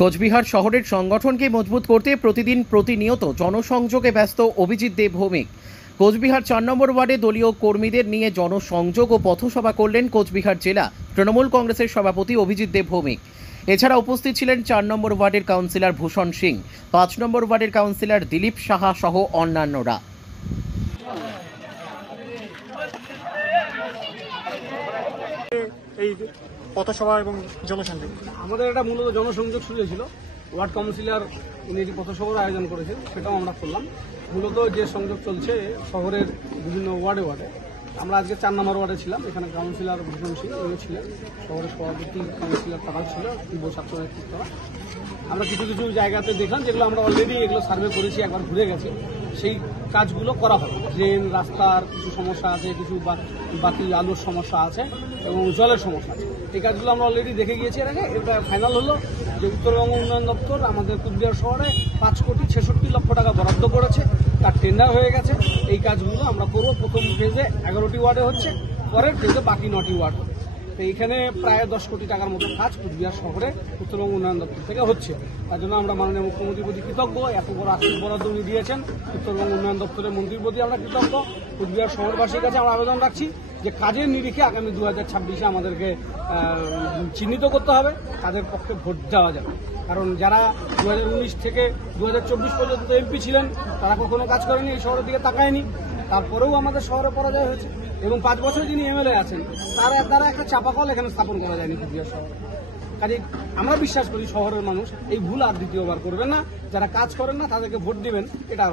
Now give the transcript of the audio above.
কোচবিহার শহরের সংগঠনকে মজবুত করতে প্রতিনিয়ত জনসংযোগে ব্যস্ত অভিজিৎ দেব ভৌমিক। কোচবিহার ৪ নম্বর ওয়ার্ডে দলীয় কর্মীদের নিয়ে জনসংযোগ ও পথসভা করলেন কোচবিহার জেলা তৃণমূল কংগ্রেসের সভাপতি অভিজিৎ দেব ভৌমিক। এছাড়া উপস্থিত ছিলেন ৪ নম্বর ওয়ার্ডের কাউন্সিলর ভূষণ সিং, ৫ নম্বর ওয়ার্ডের কাউন্সিলর দিলীপ সাহা সহ অন্যান্যরা। এই পথসভা এবং জনসংযোগ আমাদের এটা মূলত জনসংযোগ শুরু হয়েছিল। ওয়ার্ড কাউন্সিলর উনি যে পথসভার আয়োজন করেছেন সেটাও আমরা করলাম। মূলত যে সংযোগ চলছে শহরের বিভিন্ন ওয়ার্ডে ওয়ার্ডে, আমরা আজকে ৪ নম্বর ওয়ার্ডে ছিলাম। এখানে কাউন্সিলর ভূষণ সিং উনি ছিলেন, শহরের সভাপতি কাউন্সিলর তারাও ছিল, যুব ছাত্র নেতৃত্বরা। আমরা কিছু কিছু জায়গাতে দেখলাম যেগুলো আমরা অলরেডি এগুলো সার্ভে করেছি, একবার ঘুরে গেছে, সেই কাজগুলো করা হবে। ড্রেন, রাস্তার কিছু সমস্যা আছে, কিছু বাকি আলোর সমস্যা আছে এবং জলের সমস্যা আছে। এই কাজগুলো আমরা অলরেডি দেখে গিয়েছি এর আগে। এটা ফাইনাল হলো যে উত্তরবঙ্গ উন্নয়ন দপ্তর আমাদের কুচবিহার শহরে ৫,৬৬,০০,০০০ টাকা বরাদ্দ করেছে, তার টেন্ডার হয়ে গেছে। এই কাজগুলো আমরা করবো। প্রথম ফেজে ১১টি ওয়ার্ডে হচ্ছে, পরের ফেজে বাকি 9টি ওয়ার্ড হবে। তো এইখানে প্রায় ১০ কোটি টাকার মতো কাজ কুচবিহার শহরে উত্তরবঙ্গ উন্নয়ন দপ্তর থেকে হচ্ছে। তার জন্য আমরা মাননীয় মুখ্যমন্ত্রীর প্রতি কৃতজ্ঞ। এত বড় আর্থিক বরাদ্দ উনি দিয়েছেন, উত্তরবঙ্গ উন্নয়ন দপ্তরের মন্ত্রীর প্রতি আমরা কৃতজ্ঞ। কুচবিহার শহরবাসীর কাছে আমরা আবেদন রাখছি যে কাজের নিরিখে আগামী ২০২৬-এ আমাদেরকে চিহ্নিত করতে হবে, তাদের পক্ষে ভোট দেওয়া যাবে। কারণ যারা ২০১৯ থেকে ২০২৪ পর্যন্ত এমপি ছিলেন তারা কখনো কাজ করেনি, এই শহরের দিকে তাকায়নি। তারপরেও আমাদের শহরে পরাজয় হয়েছে এবং ৫ বছর যিনি এমএলএ আছেন তার দ্বারা একটা চাপাকল এখানে স্থাপন করা যায়নি কুচবিহার শহরে। কাজে আমরা বিশ্বাস করি শহরের মানুষ এই ভুল আর দ্বিতীয়বার করবেন না। যারা কাজ করেন না তাদেরকে ভোট দিবেন, এটা